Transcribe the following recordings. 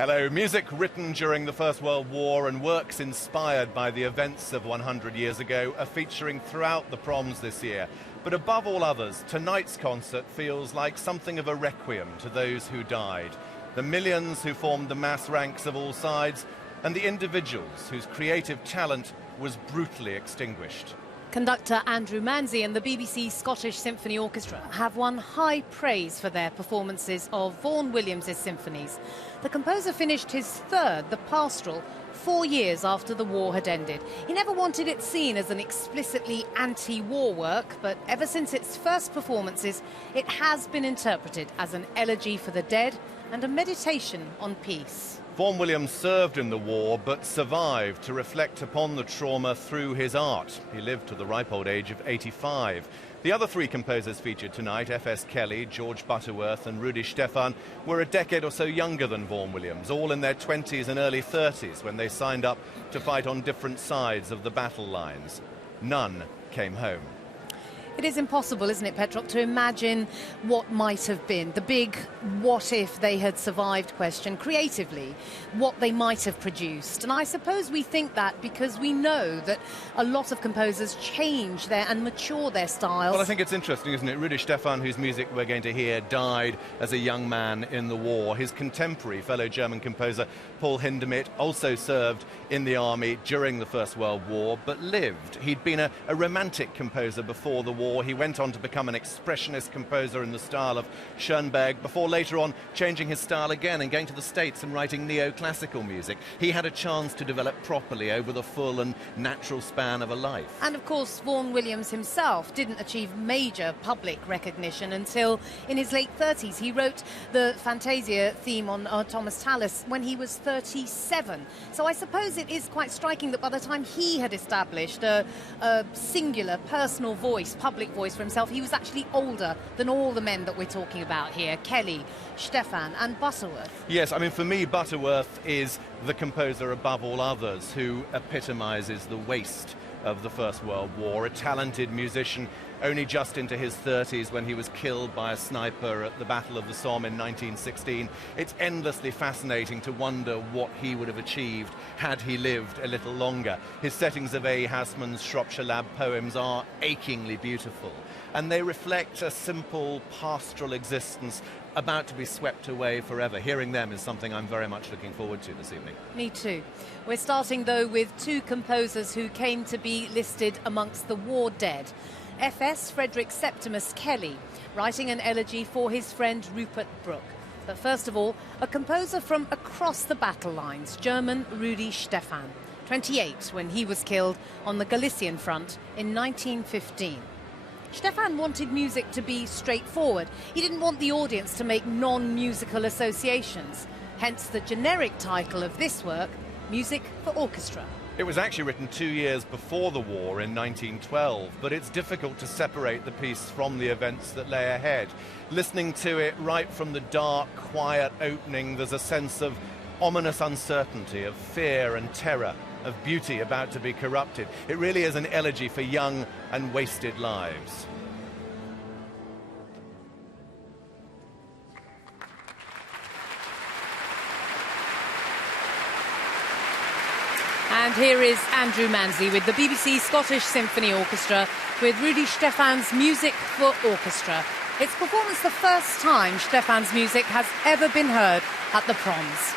Hello. Music written during the First World War and works inspired by the events of 100 years ago are featuring throughout the Proms this year. But above all others, tonight's concert feels like something of a requiem to those who died. The millions who formed the mass ranks of all sides, and the individuals whose creative talent was brutally extinguished. Conductor Andrew Manzi and the BBC Scottish Symphony Orchestra have won high praise for their performances of Vaughan Williams' symphonies. The composer finished his third, the Pastoral, 4 years after the war had ended. He never wanted it seen as an explicitly anti-war work, but ever since its first performances, it has been interpreted as an elegy for the dead and a meditation on peace. Vaughan Williams served in the war, but survived to reflect upon the trauma through his art. He lived to the ripe old age of 85. The other three composers featured tonight, F.S. Kelly, George Butterworth and Rudi Stephan, were a decade or so younger than Vaughan Williams, all in their 20s and early 30s when they signed up to fight on different sides of the battle lines. None came home. It is impossible, isn't it, Petrok, to imagine what might have been, the big what if they had survived question, creatively, what they might have produced. And I suppose we think that because we know that a lot of composers change and mature their styles. Well, I think it's interesting, isn't it? Rudi Stephan, whose music we're going to hear, died as a young man in the war. His contemporary, fellow German composer Paul Hindemith, also served in the army during the First World War, but lived. He'd been a romantic composer before the war. He went on to become an expressionist composer in the style of Schoenberg, before later on changing his style again and going to the States and writing neoclassical music. He had a chance to develop properly over the full and natural span of a life. And of course, Vaughan Williams himself didn't achieve major public recognition until in his late 30s. He wrote the Fantasia theme on Thomas Tallis when he was 37. So I suppose it is quite striking that by the time he had established a singular personal voice, public voice for himself, he was actually older than all the men that we're talking about here, Kelly, Stephan and Butterworth. Yes, I mean, for me, Butterworth is the composer above all others who epitomises the waste of the First World War, a talented musician only just into his 30s when he was killed by a sniper at the Battle of the Somme in 1916. It's endlessly fascinating to wonder what he would have achieved had he lived a little longer. His settings of A. Hassman's Shropshire Lab poems are achingly beautiful, and they reflect a simple pastoral existence about to be swept away forever. Hearing them is something I'm very much looking forward to this evening. Me too. We're starting, though, with two composers who came to be listed amongst the war dead. F.S. Frederick Septimus Kelly, writing an elegy for his friend Rupert Brooke. But first of all, a composer from across the battle lines, German Rudi Stephan, 28 when he was killed on the Galician front in 1915. Stephan wanted music to be straightforward. He didn't want the audience to make non-musical associations. Hence the generic title of this work, Music for Orchestra. It was actually written 2 years before the war in 1912, but it's difficult to separate the piece from the events that lay ahead. Listening to it right from the dark, quiet opening, there's a sense of ominous uncertainty, of fear and terror, of beauty about to be corrupted. It really is an elegy for young and wasted lives. And here is Andrew Manzi with the BBC Scottish Symphony Orchestra with Rudi Stephan's Music for Orchestra. It's performance the first time Stephan's music has ever been heard at the Proms.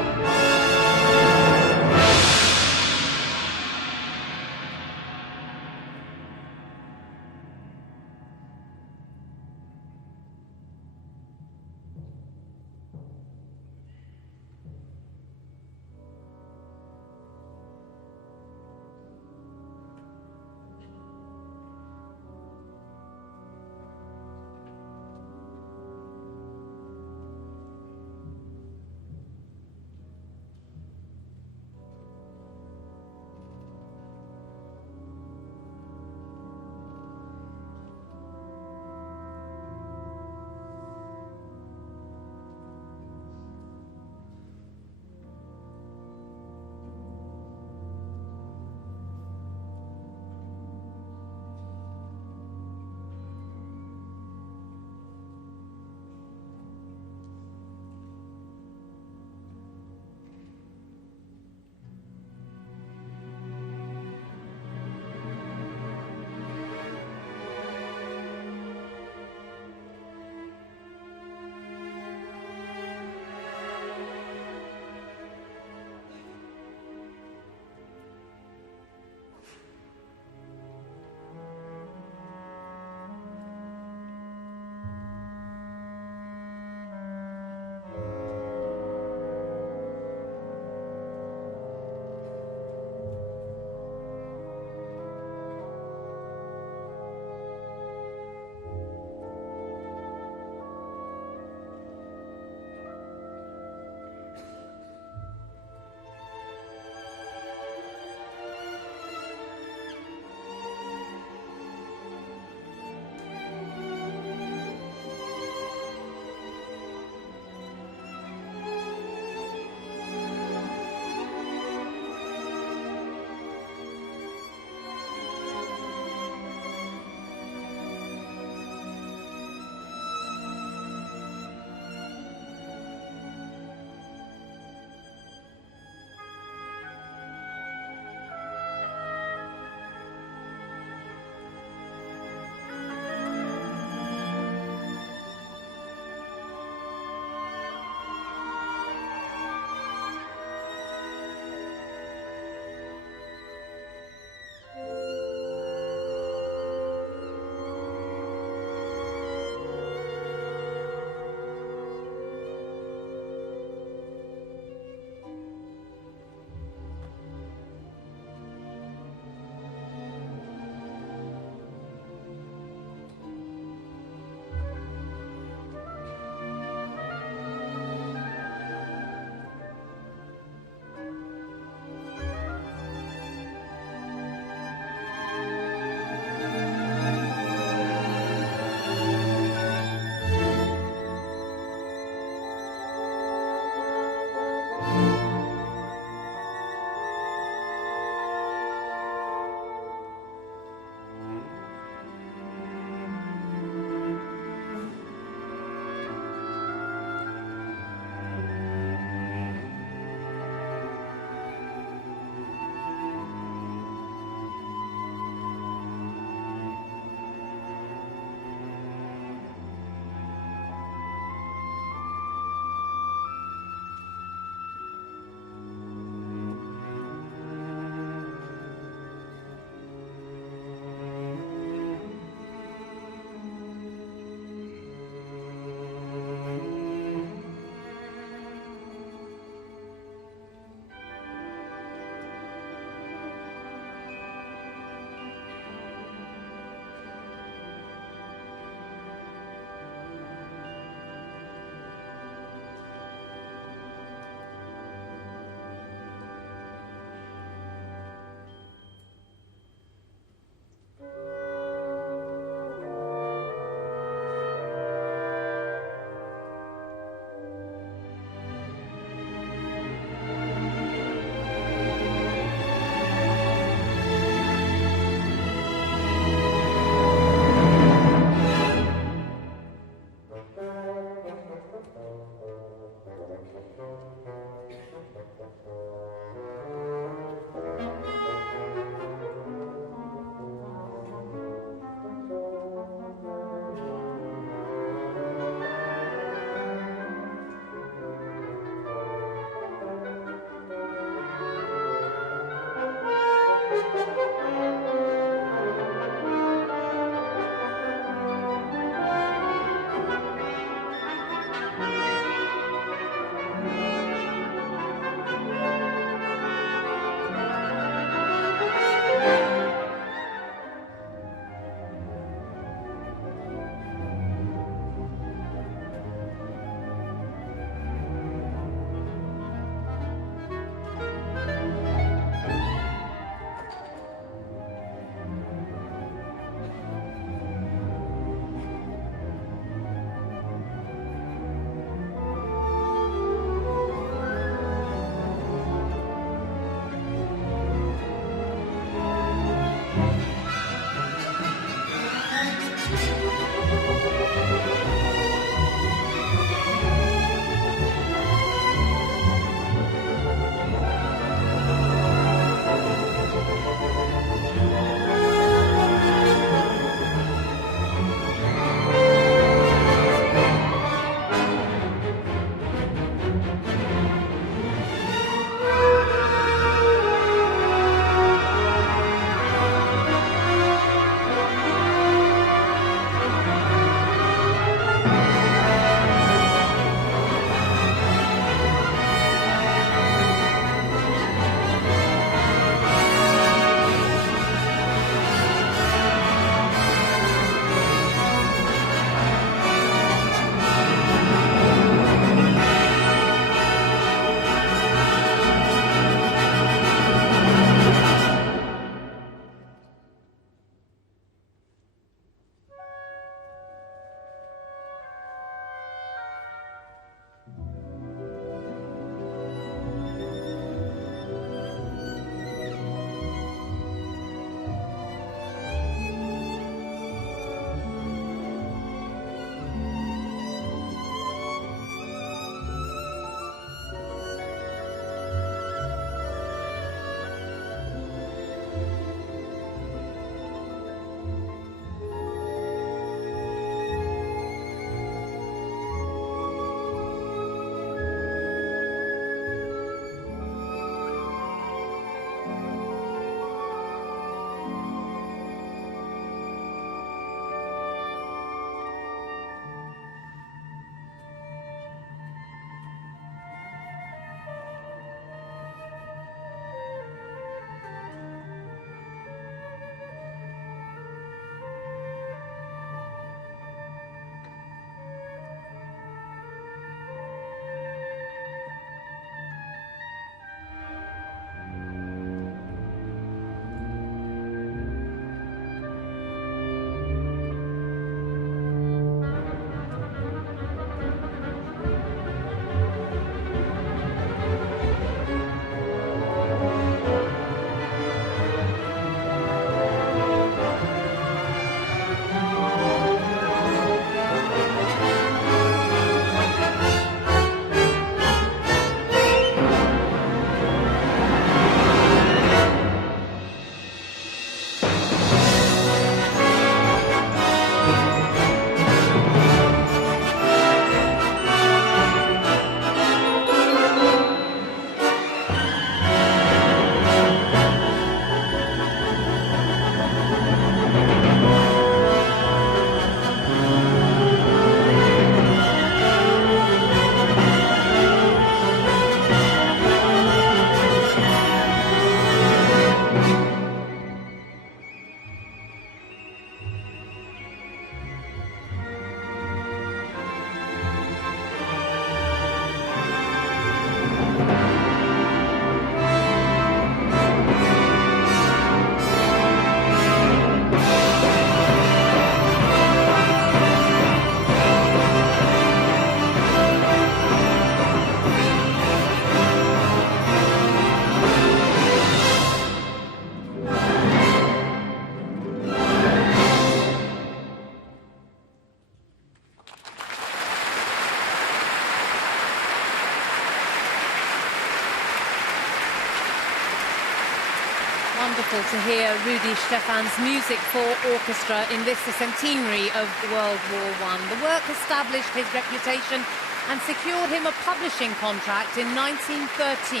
Wonderful to hear Rudi Stefan's music for orchestra in this, the centenary of World War I. The work established his reputation and secured him a publishing contract in 1913,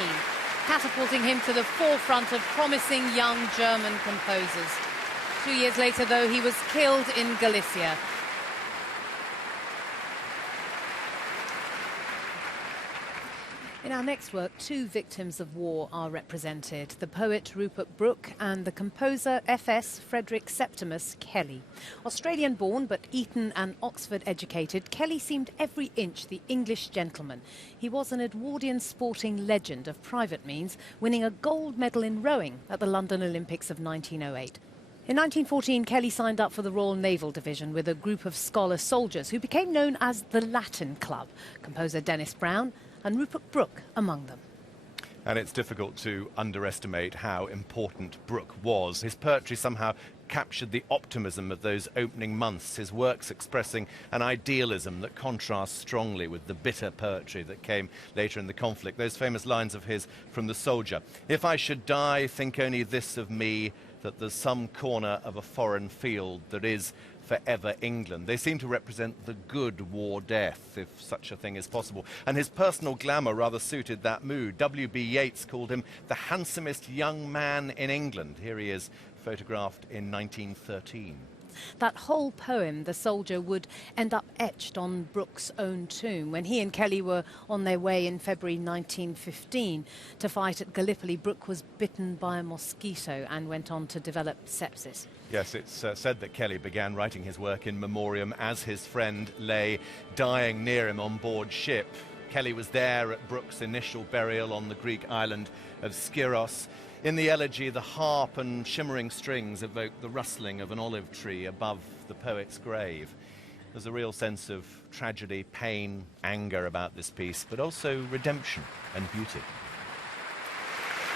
catapulting him to the forefront of promising young German composers. 2 years later, though, he was killed in Galicia. In our next work, two victims of war are represented, the poet Rupert Brooke and the composer F.S. Frederick Septimus Kelly. Australian-born but Eton and Oxford educated, Kelly seemed every inch the English gentleman. He was an Edwardian sporting legend of private means, winning a gold medal in rowing at the London Olympics of 1908. In 1914, Kelly signed up for the Royal Naval Division with a group of scholar soldiers who became known as the Latin Club, composer Dennis Brown and Rupert Brooke among them. And it's difficult to underestimate how important Brooke was. His poetry somehow captured the optimism of those opening months, his works expressing an idealism that contrasts strongly with the bitter poetry that came later in the conflict. Those famous lines of his from The Soldier: "If I should die, think only this of me, that there's some corner of a foreign field that is forever England." They seem to represent the good war death, if such a thing is possible. And his personal glamour rather suited that mood. W.B. Yeats called him the handsomest young man in England. Here he is, photographed in 1913. That whole poem, The Soldier, would end up etched on Brooks' own tomb. When he and Kelly were on their way in February 1915 to fight at Gallipoli, Brooke was bitten by a mosquito and went on to develop sepsis. Yes, it's said that Kelly began writing his work in Memoriam as his friend lay dying near him on board ship. Kelly was there at Brooks' initial burial on the Greek island of Skyros. In the elegy, the harp and shimmering strings evoke the rustling of an olive tree above the poet's grave. There's a real sense of tragedy, pain, anger about this piece, but also redemption and beauty.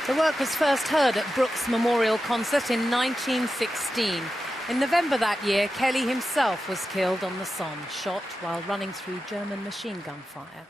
The work was first heard at Brooks' memorial concert in 1916. In November that year, Kelly himself was killed on the Somme, shot while running through German machine gun fire.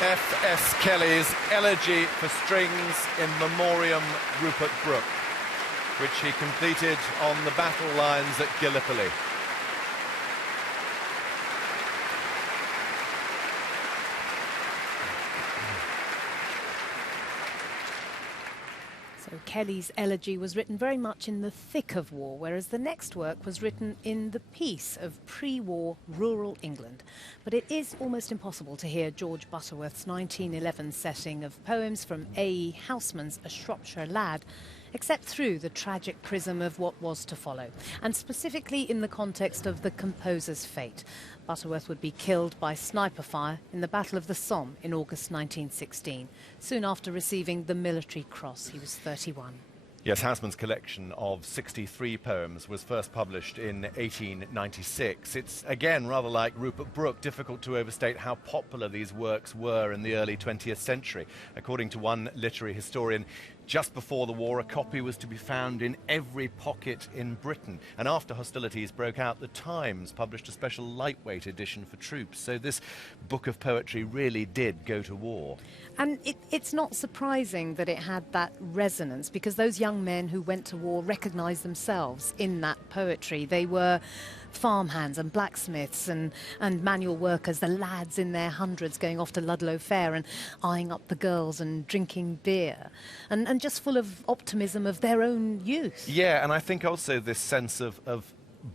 F.S. Kelly's Elegy for Strings in Memoriam Rupert Brooke, which he completed on the battle lines at Gallipoli. So Kelly's elegy was written very much in the thick of war, whereas the next work was written in the peace of pre-war rural England. But it is almost impossible to hear George Butterworth's 1911 setting of poems from A.E. Houseman's A Shropshire Lad, except through the tragic prism of what was to follow, and specifically in the context of the composer's fate. Butterworth would be killed by sniper fire in the Battle of the Somme in August 1916, soon after receiving the Military Cross. He was 31. Yes, Houseman's collection of 63 poems was first published in 1896. It's, again, rather like Rupert Brooke, difficult to overstate how popular these works were in the early 20th century. According to one literary historian, just before the war, a copy was to be found in every pocket in Britain. And after hostilities broke out, the Times published a special lightweight edition for troops. So this book of poetry really did go to war. And it's not surprising that it had that resonance, because those young men who went to war recognised themselves in that poetry. They were farmhands and blacksmiths and manual workers, the lads in their hundreds going off to Ludlow Fair and eyeing up the girls and drinking beer, and just full of optimism of their own youth. Yeah, and I think also this sense of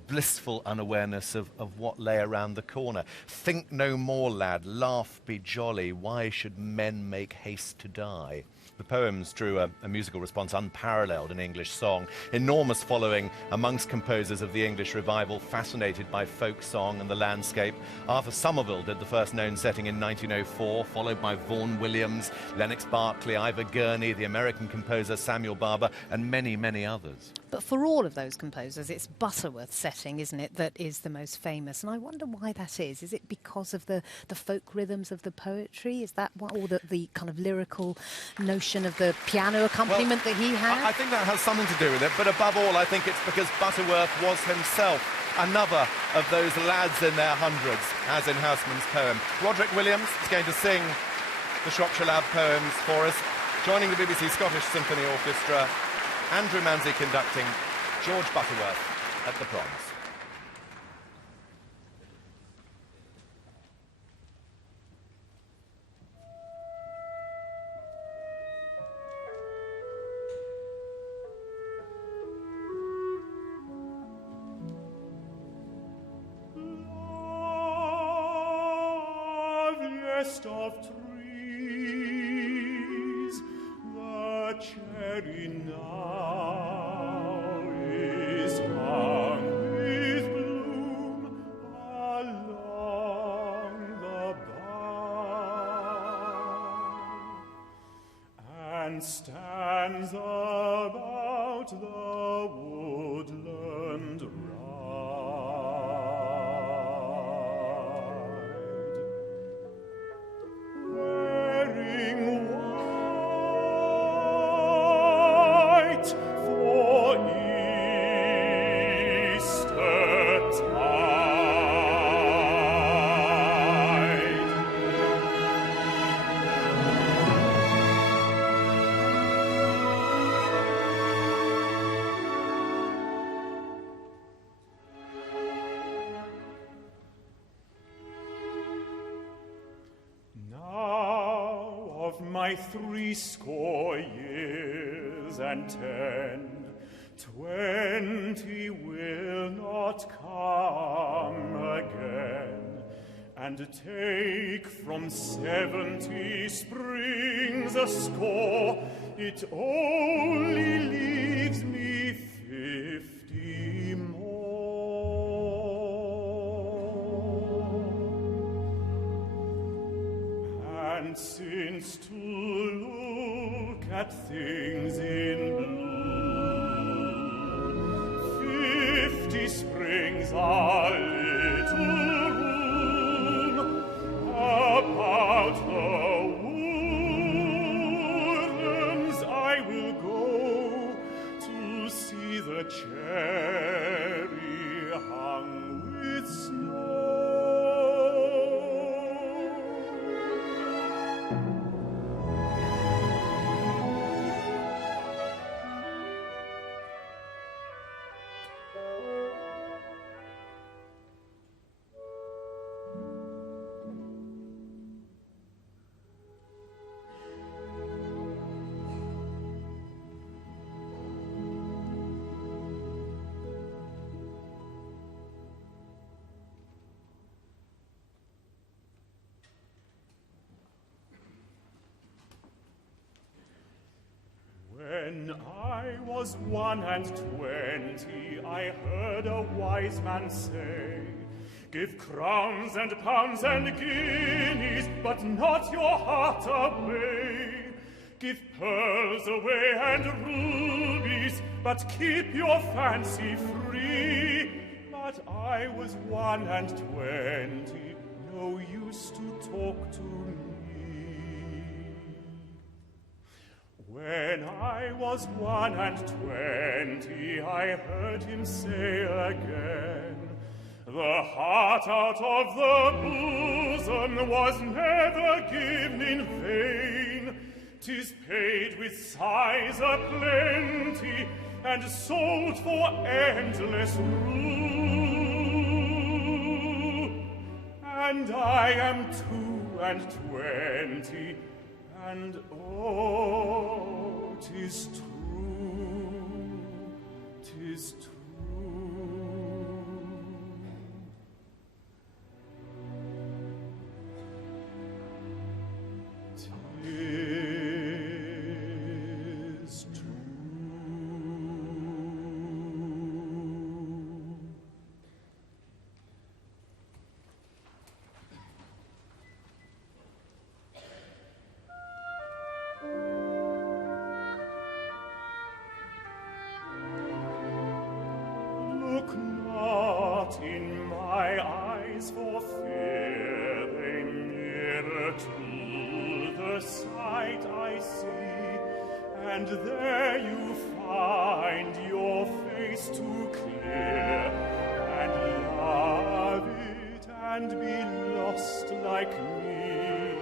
blissful unawareness of what lay around the corner. Think no more, lad, laugh, be jolly, why should men make haste to die? The poems drew a musical response unparalleled in English song. Enormous following amongst composers of the English revival, fascinated by folk song and the landscape. Arthur Somerville did the first known setting in 1904, followed by Vaughan Williams, Lennox Berkeley, Ivor Gurney, the American composer Samuel Barber, and many, many others. But for all of those composers, it's Butterworth's setting, isn't it, that is the most famous? And I wonder why that is. Is it because of the folk rhythms of the poetry? Is that what, or the kind of lyrical notion of the piano accompaniment that he had? I think that has something to do with it, but above all, I think it's because Butterworth was himself another of those lads in their hundreds, as in Houseman's poem. Roderick Williams is going to sing the Shropshire Lad poems for us, joining the BBC Scottish Symphony Orchestra, Andrew Manzi conducting, George Butterworth at the Proms. Loveliest of trees, the cherry now is hung with bloom along the bough, and stands about the woodland my 80 years and 10, 20 will not come again, and take from 70 springs a score, it only leaves me 50 more. And since to look at things in blue, 50 springs are little room about the woodlands. I will go to see the cherry hung with snow. was 21, I heard a wise man say, give crowns and pounds and guineas, but not your heart away. Give pearls away and rubies, but keep your fancy free. But I was 21, no use to talk to me. When I was 21, I heard him say again, the heart out of the bosom was never given in vain. 'Tis paid with sighs a-plenty and sold for endless rue. And I am 22, and oh, 'tis true, 'tis true. Look not in my eyes for fear they nearer to the sight I see, and there you find your face too clear, and love it and be lost like me.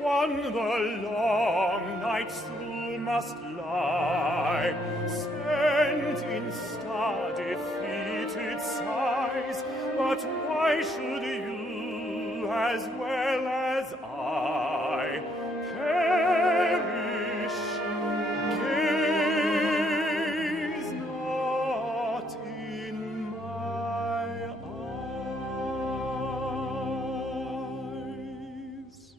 One the long nights through must lie, spent in star-defeated sighs. But why should you, as well as I, perish? Gaze not in my eyes.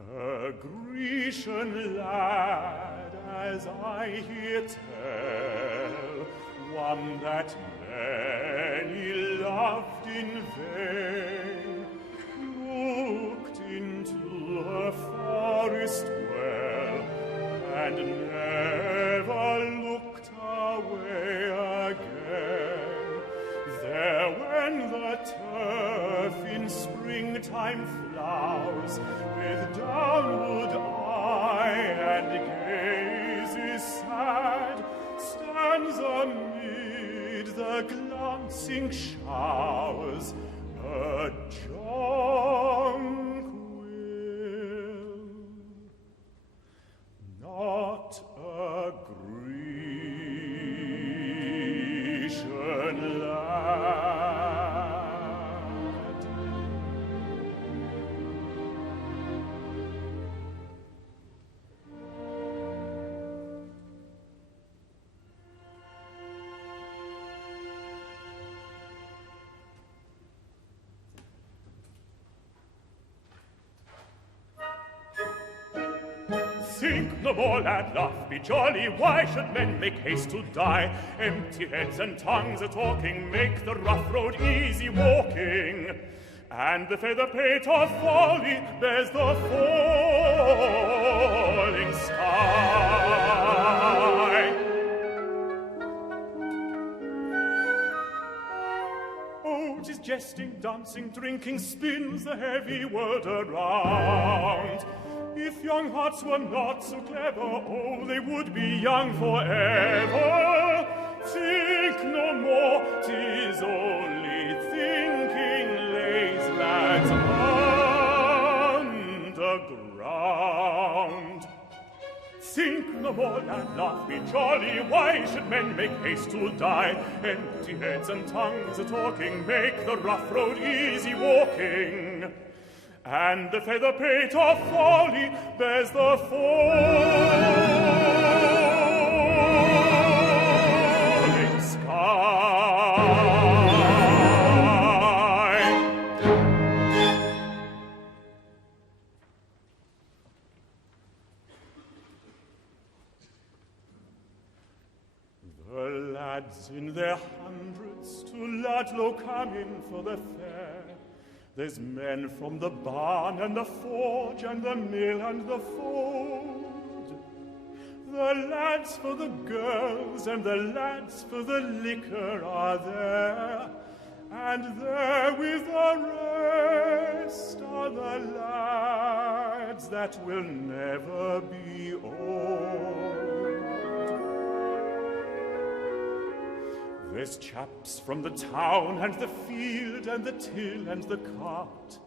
A Grecian lad, as I hear tell, one that many loved in vain, looked into a forest well, and never looked away again. There when the turf in springtime flowers, with downward eye and gaze is sad, stands amid the glancing showers a jonquil, not a Grecian lad. Think no more, lad, laugh, be jolly. Why should men make haste to die? Empty heads and tongues a talking make the rough road easy walking. And the feather pate of folly bears the falling sky. Oh, 'tis jesting, dancing, drinking, spins the heavy world around. If young hearts were not so clever, oh, they would be young forever. Think no more, 'tis only thinking lays lads underground. Think no more, lad, laugh, be jolly. Why should men make haste to die? Empty heads and tongues a-talking make the rough road easy walking. And the feather pate of folly bears the falling sky. Lads in their hundreds to Ludlow come in for the fair. There's men from the barn and the forge and the mill and the fold. The lads for the girls and the lads for the liquor are there, and there with the rest are the lads that will never be old. There's chaps from the town and the field and the till and the cart,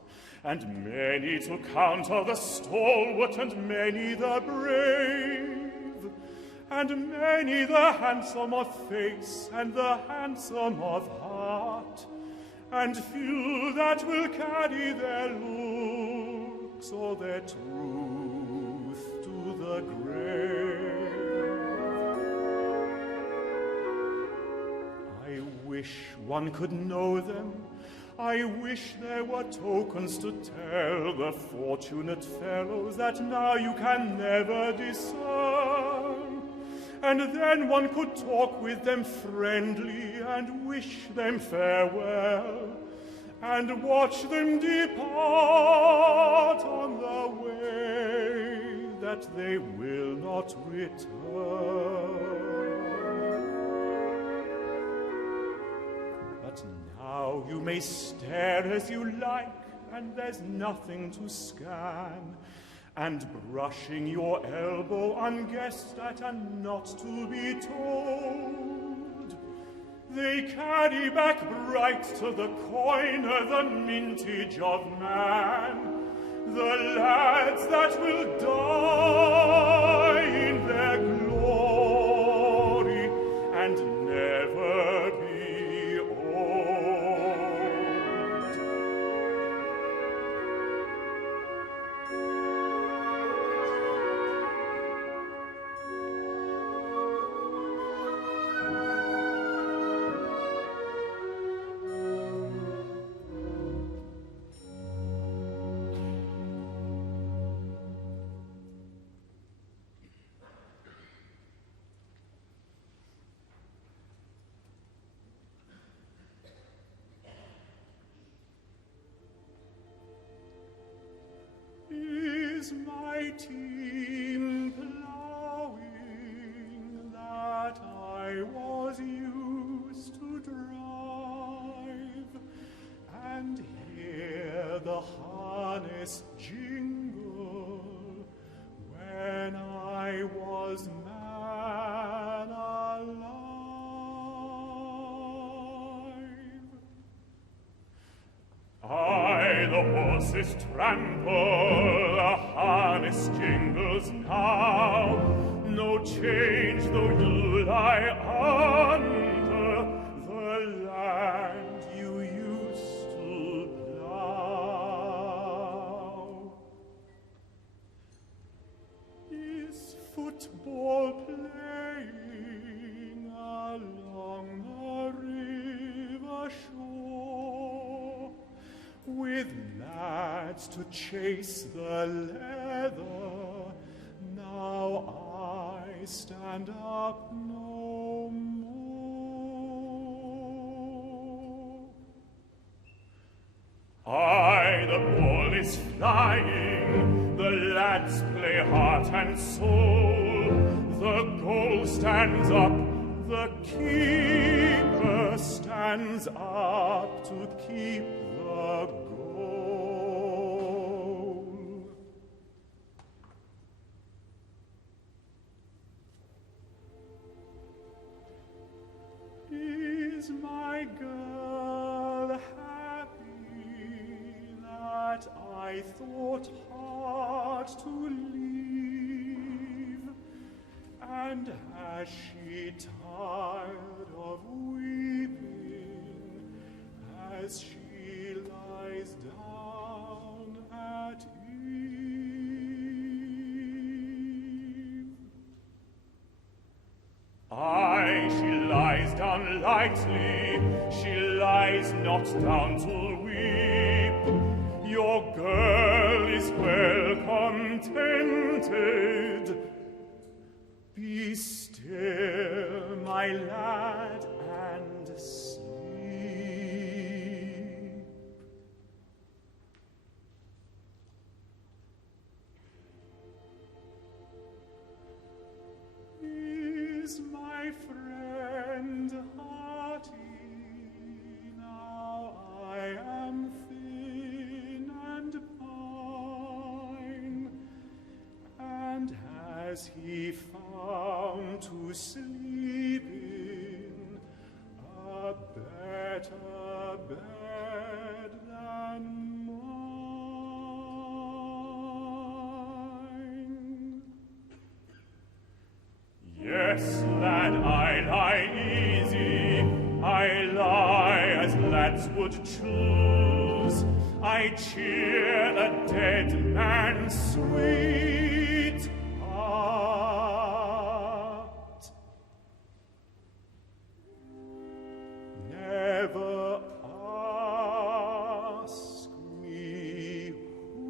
and many to count are the stalwart and many the brave, and many the handsome of face and the handsome of heart, and few that will carry their looks or their truth to the grave. I wish one could know them. I wish there were tokens to tell the fortunate fellows that now you can never discern. And then one could talk with them friendly and wish them farewell, and watch them depart on the way that they will not return. But now you may stare as you like, and there's nothing to scan, and brushing your elbow unguessed at and not to be told, they carry back bright to the coiner the mintage of man, the lads that will die in their glory and never be my team plowing that I was used to drive, and hear the harness jingle when I was man alive. I the horses trample, the harness jingles now, no change though you lie under the land you used to plow. Is football playing along the river shore, with lads to chase the leather? Now I stand up no more. Aye, the ball is flying, the lads play heart and soul, the goal stands up, the keeper stands up to keep the goal. Is my girl happy that I thought hard to leave? And has she tired of weeping as she lies down at eve? Aye, she lies down lightly, she lies not down to weep. Your girl is well contented. Be still, my lad, comrades would choose. I cheer a dead man's sweet heart. Never ask me whose.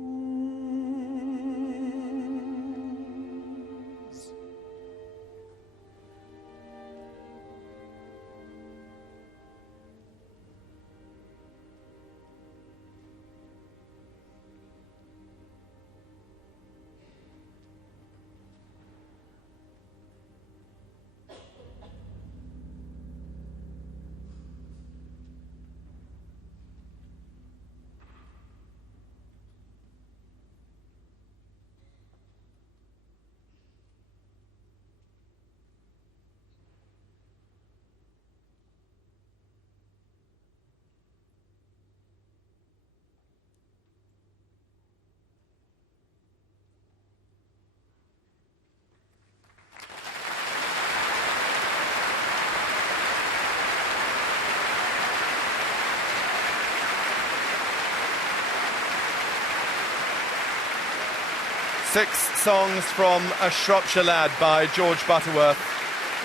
Six songs from A Shropshire Lad by George Butterworth,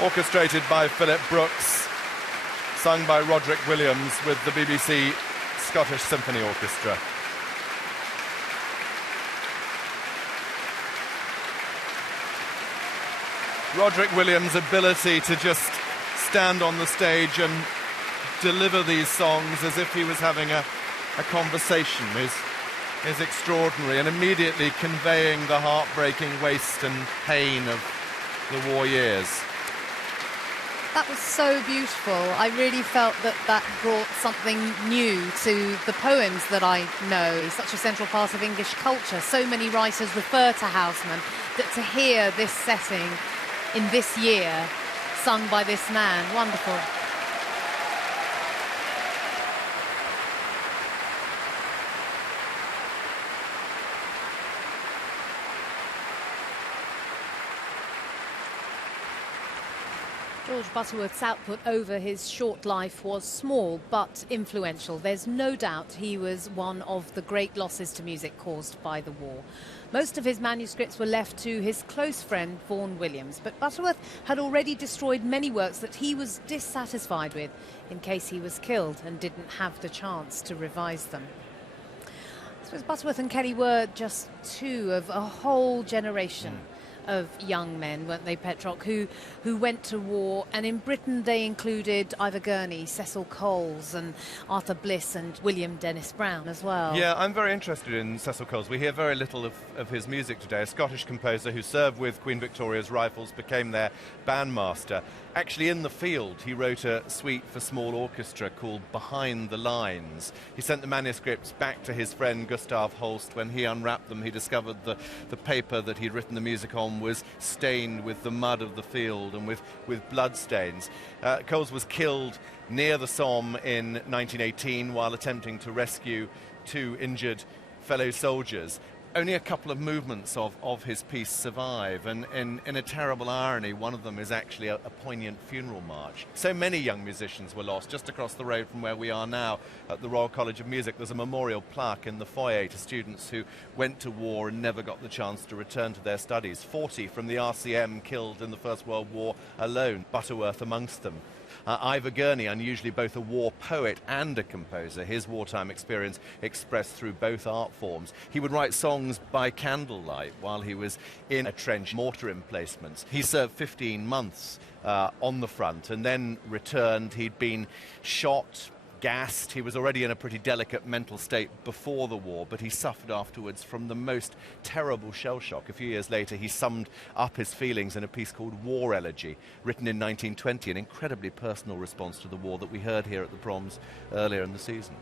orchestrated by Philip Brooks, sung by Roderick Williams with the BBC Scottish Symphony Orchestra. Roderick Williams' ability to just stand on the stage and deliver these songs as if he was having a conversation is extraordinary, and immediately conveying the heartbreaking waste and pain of the war years. That was so beautiful. I really felt that that brought something new to the poems that I know. It's such a central part of English culture. So many writers refer to Houseman, that to hear this setting in this year sung by this man, wonderful. George Butterworth's output over his short life was small but influential. There's no doubt he was one of the great losses to music caused by the war. Most of his manuscripts were left to his close friend Vaughan Williams, but Butterworth had already destroyed many works that he was dissatisfied with in case he was killed and didn't have the chance to revise them. I suppose Butterworth and Kelly were just two of a whole generation of young men, weren't they, Petrock, who went to war, and in Britain they included Ivor Gurney, Cecil Coles and Arthur Bliss and William Dennis Brown as well. Yeah, I'm very interested in Cecil Coles. We hear very little of his music today. A Scottish composer who served with Queen Victoria's Rifles, became their bandmaster. Actually, in the field, he wrote a suite for small orchestra called Behind the Lines. He sent the manuscripts back to his friend Gustav Holst. When he unwrapped them, he discovered the paper that he'd written the music on was stained with the mud of the field and with blood stains. Coles was killed near the Somme in 1918 while attempting to rescue two injured fellow soldiers. Only a couple of movements of his piece survive, and in a terrible irony, one of them is actually a poignant funeral march. So many young musicians were lost. Just across the road from where we are now at the Royal College of Music, there's a memorial plaque in the foyer to students who went to war and never got the chance to return to their studies. 40 from the RCM killed in the First World War alone, Butterworth amongst them. Ivor Gurney, unusually both a war poet and a composer, his wartime experience expressed through both art forms. He would write songs by candlelight while he was in a trench mortar emplacements. He served 15 months on the front and then returned. He'd been shot, gassed. He was already in a pretty delicate mental state before the war, but he suffered afterwards from the most terrible shell shock. A few years later, he summed up his feelings in a piece called War Elegy, written in 1920, an incredibly personal response to the war that we heard here at the Proms earlier in the season.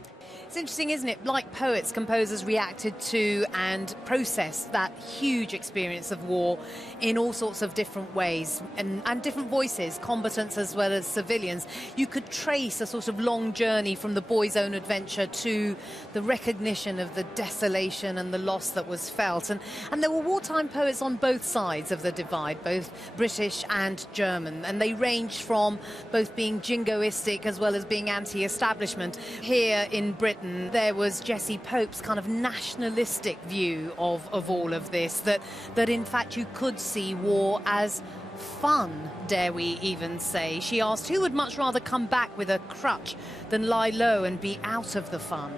It's interesting, isn't it? Like poets, composers reacted to and processed that huge experience of war in all sorts of different ways and different voices, combatants as well as civilians. You could trace a sort of long journey from the boy's own adventure to the recognition of the desolation and the loss that was felt. And there were wartime poets on both sides of the divide, both British and German, and they ranged from both being jingoistic as well as being anti-establishment. Here in Britain, there was Jessie Pope's kind of nationalistic view of all of this, that in fact you could see war as fun, dare we even say. She asked who would much rather come back with a crutch than lie low and be out of the fun.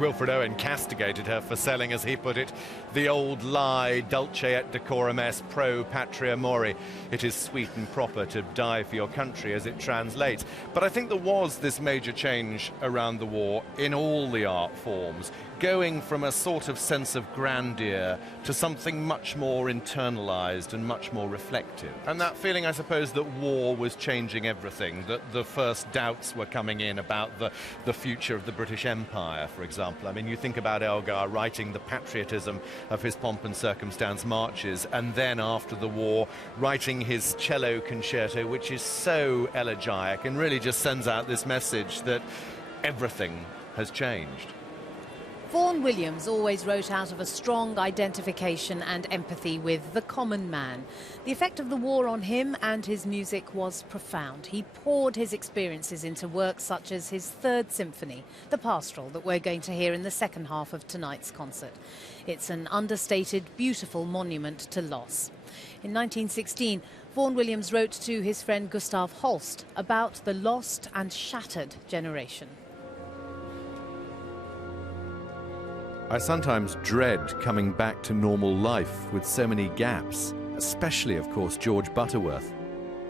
Wilfred Owen castigated her for selling, as he put it, the old lie, dulce et decorum est pro patria mori. It is sweet and proper to die for your country, as it translates. But I think there was this major change around the war in all the art forms, going from a sort of sense of grandeur to something much more internalized and much more reflective. And that feeling, I suppose, that war was changing everything, that the first doubts were coming in about the future of the British Empire, for example. I mean, you think about Elgar writing the patriotism of his pomp and circumstance marches, and then after the war writing his cello concerto, which is so elegiac and really just sends out this message that everything has changed. Vaughan Williams always wrote out of a strong identification and empathy with the common man. The effect of the war on him and his music was profound. He poured his experiences into works such as his Third Symphony, the Pastoral, that we're going to hear in the second half of tonight's concert. It's an understated, beautiful monument to loss. In 1916, Vaughan Williams wrote to his friend Gustav Holst about the lost and shattered generation. I sometimes dread coming back to normal life with so many gaps, especially, of course, George Butterworth.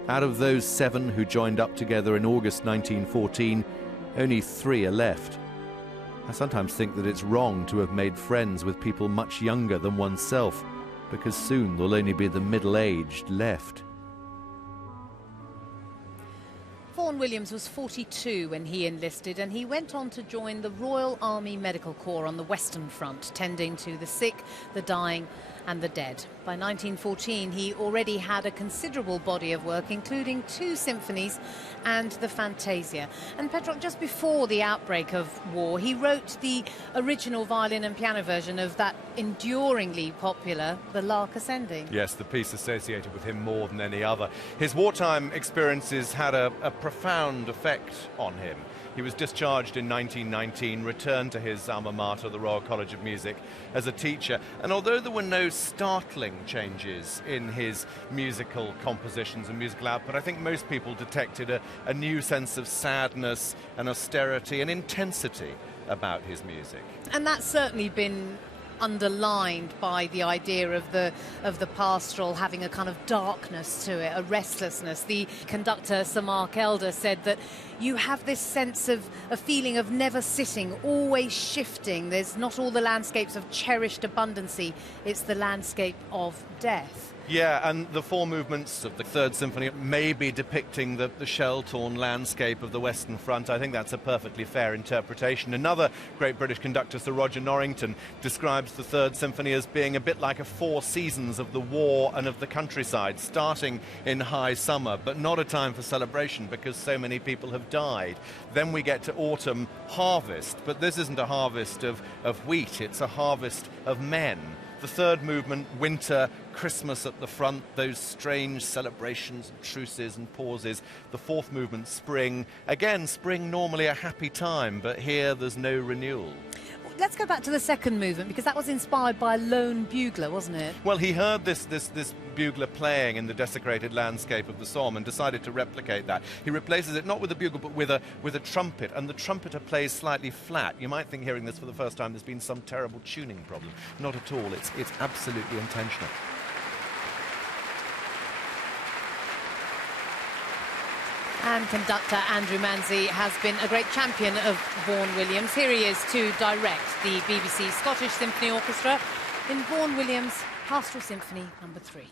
Out of those 7 who joined up together in August 1914, only 3 are left. I sometimes think that it's wrong to have made friends with people much younger than oneself, because soon there'll only be the middle-aged left. Vaughan Williams was 42 when he enlisted, and he went on to join the Royal Army Medical Corps on the Western Front, tending to the sick, the dying and the dead. By 1914, he already had a considerable body of work, including 2 symphonies and the Fantasia. And Petrok, just before the outbreak of war, he wrote the original violin and piano version of that enduringly popular The Lark Ascending. Yes, the piece associated with him more than any other. His wartime experiences had a profound effect on him. He was discharged in 1919, returned to his alma mater, the Royal College of Music, as a teacher. And although there were no startling changes in his musical compositions and musical output, I think most people detected a new sense of sadness and austerity and intensity about his music. And that's certainly been underlined by the idea of the pastoral having a kind of darkness to it, a restlessness. The conductor, Sir Mark Elder, said that you have this sense of a feeling of never sitting, always shifting. There's not all the landscapes of cherished abundancy, it's the landscape of death. Yeah, and the 4 movements of the Third Symphony may be depicting the shell-torn landscape of the Western Front. I think that's a perfectly fair interpretation. Another great British conductor, Sir Roger Norrington, describes the Third Symphony as being a bit like a 4 seasons of the war and of the countryside, starting in high summer, but not a time for celebration because so many people have died. Then we get to autumn harvest, but this isn't a harvest of wheat, it's a harvest of men. The third movement, winter, Christmas at the front, those strange celebrations, truces and pauses. The fourth movement, spring. Again, spring normally a happy time, but here there's no renewal. Let's go back to the second movement, because that was inspired by a lone bugler, wasn't it? Well, he heard this bugler playing in the desecrated landscape of the Somme and decided to replicate that. He replaces it not with a bugle, but with a trumpet, and the trumpeter plays slightly flat. You might think, hearing this for the first time, there's been some terrible tuning problem. Not at all. It's absolutely intentional. And conductor Andrew Manzi has been a great champion of Vaughan Williams. Here he is to direct the BBC Scottish Symphony Orchestra in Vaughan Williams' Pastoral Symphony No. 3.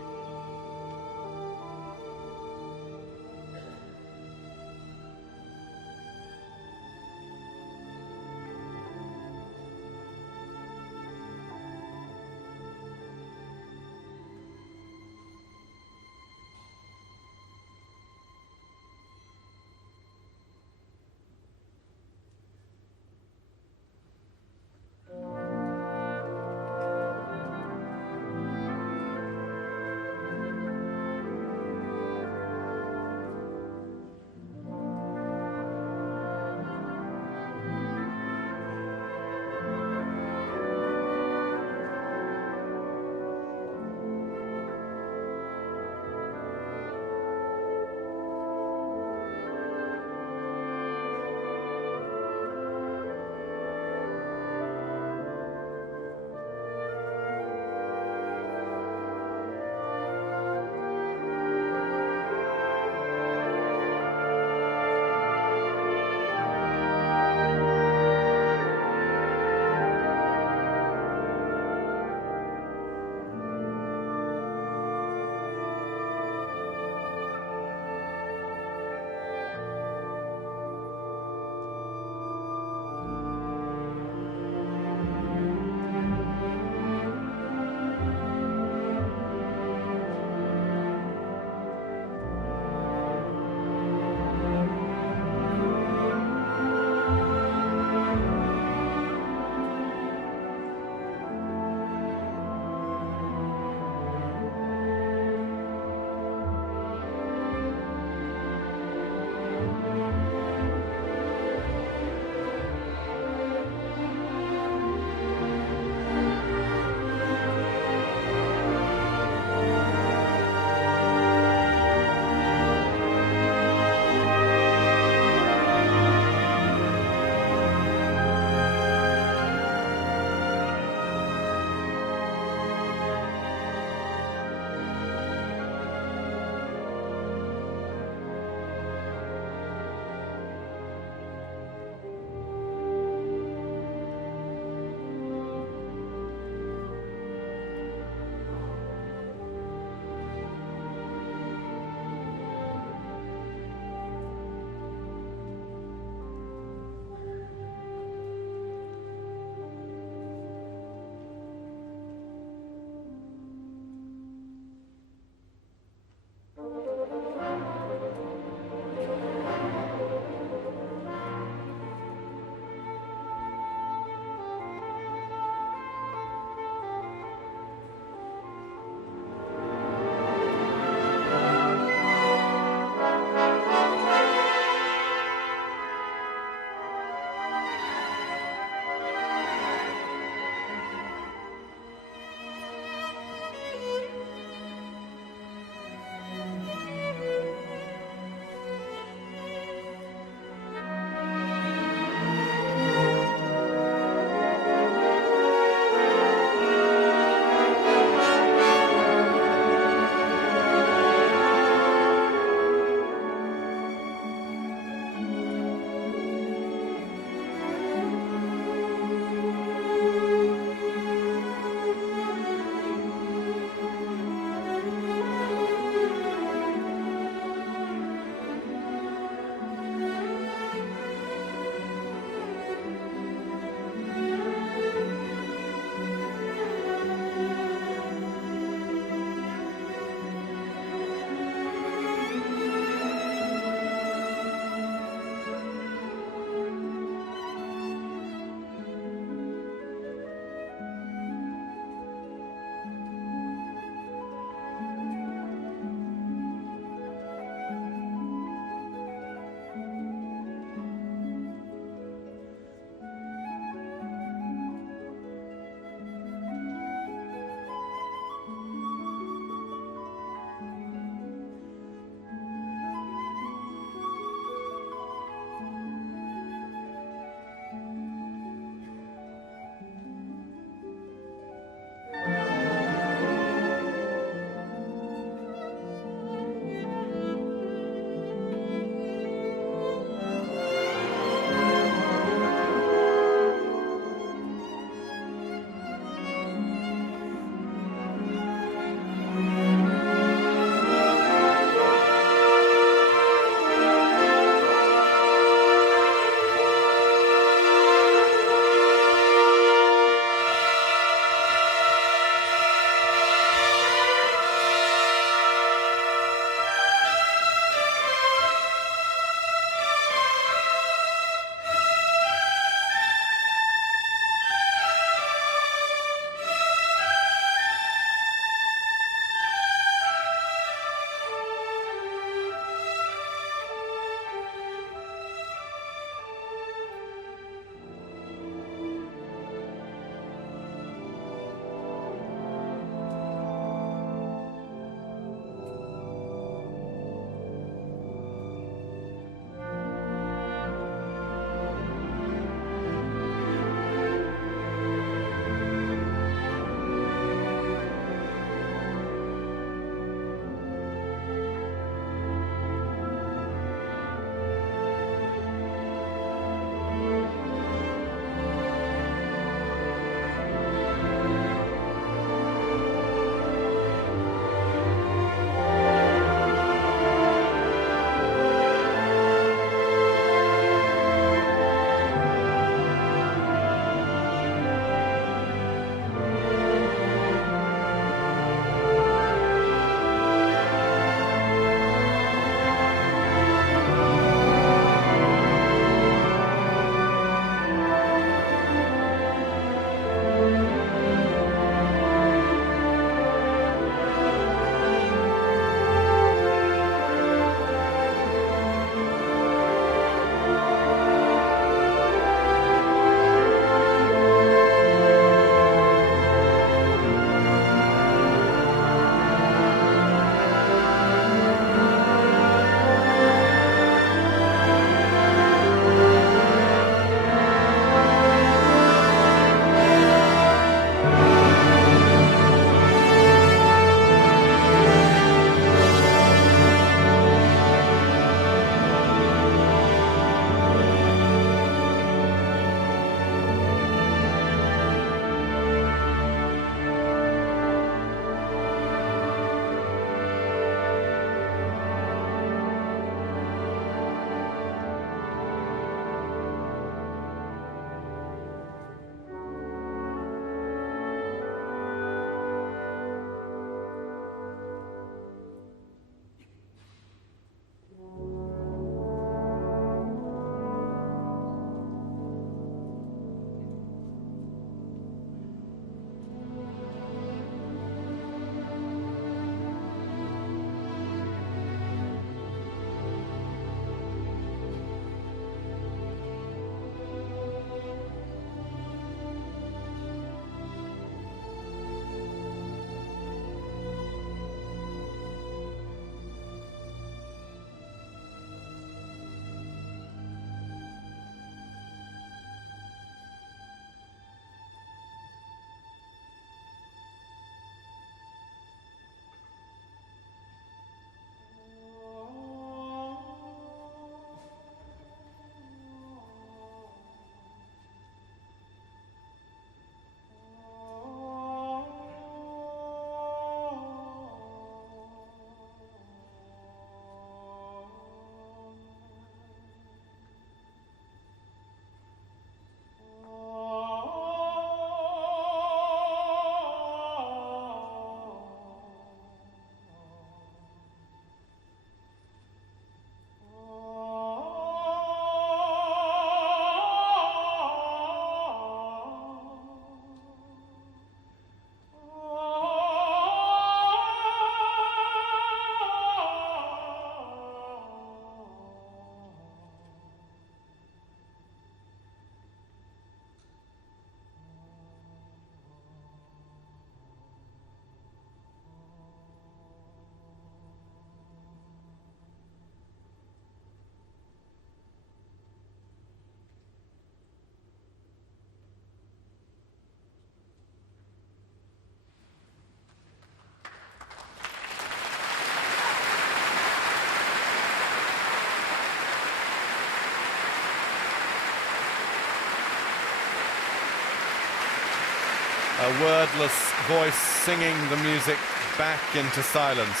A wordless voice singing the music back into silence.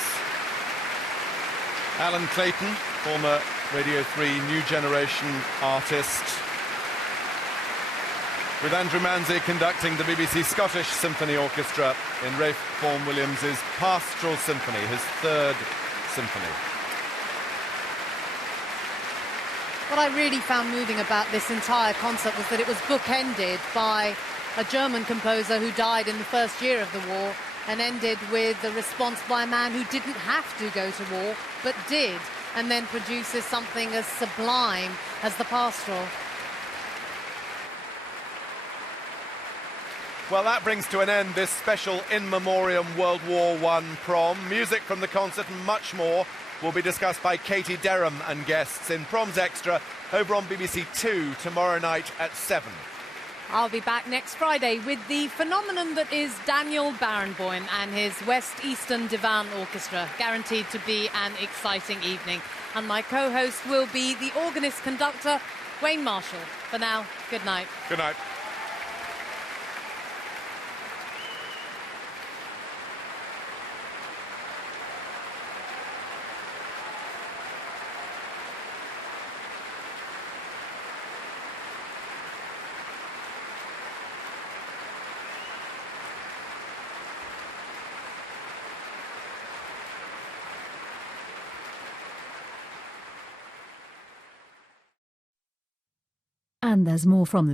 Alan Clayton, former Radio 3 New Generation artist, with Andrew Manzie conducting the BBC Scottish Symphony Orchestra in Ralph Vaughan Williams' Pastoral Symphony, his third symphony. What I really found moving about this entire concert was that it was bookended by a German composer who died in the first year of the war, and ended with the response by a man who didn't have to go to war, but did, and then produces something as sublime as the Pastoral. Well, that brings to an end this special In Memoriam World War I prom. Music from the concert and much more will be discussed by Katie Derham and guests in Proms Extra over on BBC 2 tomorrow night at 7. I'll be back next Friday with the phenomenon that is Daniel Barenboim and his West Eastern Divan Orchestra, guaranteed to be an exciting evening. And my co-host will be the organist-conductor, Wayne Marshall. For now, good night. Good night. And there's more from the